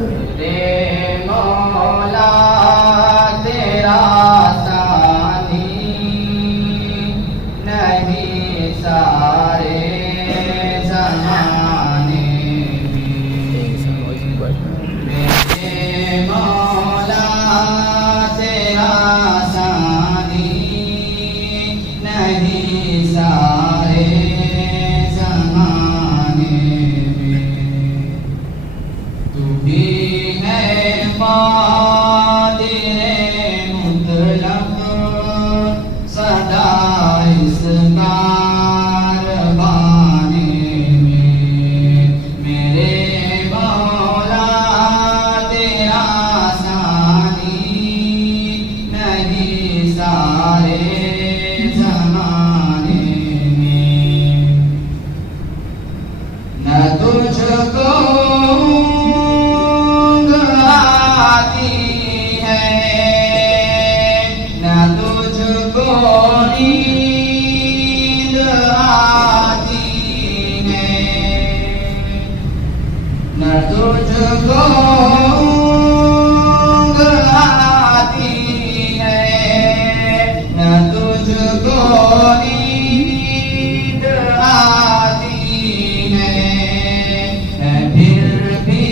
میرے مولا تیرا ثانی نہیں سارے زمانے میں، میرے مولا تیرا ثانی نہیں سارے زمانے میں، تو بھی ہے قادر مطلق سدا اس کاروانے میں، میرے مولا تیرا ثانی نہیں سارے زمانے میں، نہ تجھ کو نیند آتی ہے، نہ تجھ کو اونگ آتی ہے، نہ تجھ کو نیند آتی ہے، پھر بھی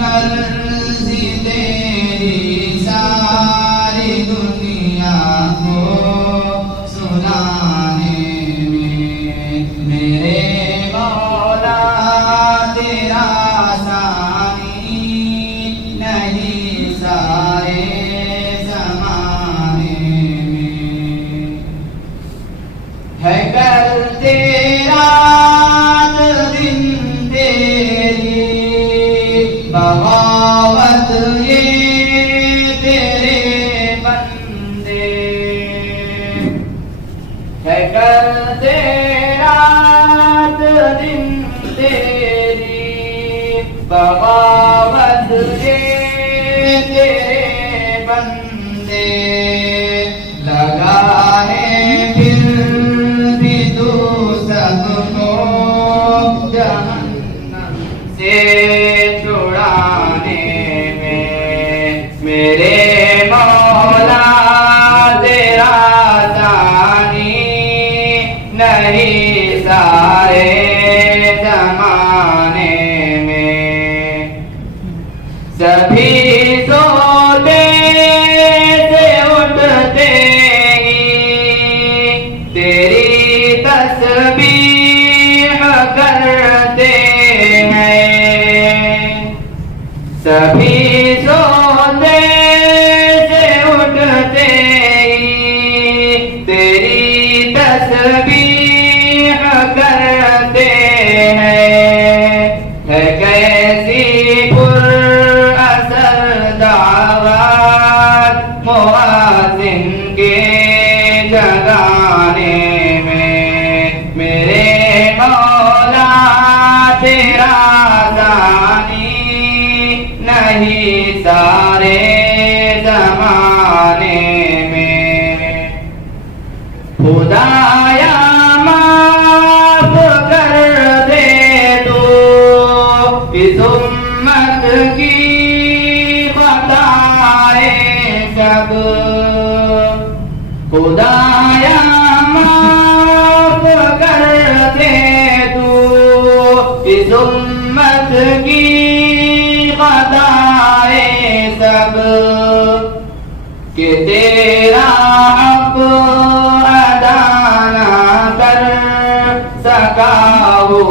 مرضی تیری ساری دنیا کو سنانے میں، میرے مولا تیرا ثانی نہیں سارے زمانے میں، ہے کرتے رات دن تیری بغاوت یہ تیرے بندے، ہے کرتے رات دن تیری بغاوت یہ تیرے بندے، لگا ہے پھر بھی تو سب کو جہنم سے چھڑانے میں، میرے مولا تیرا ثانی نہیں سارے زمانے میں، سبھی سوتے سے اٹھتے ہی تیری تسبیح کرتے ہیں، سبھی سوتے سے اٹھتے ہی تیری تسبیح کرتے ہیں، ہے کیسی پر اثر دعوت مؤذن کے جگانے میں، میرے مولا تیرا ثانی نہیں سارے زمانے میں، خدایا معاف کر دے تو اس امت کی خطائیں سب، خدایا معاف کر دے تو اس امت کی خطائیں سب، کہ تیرا حق ادا نہ کر سکا وہ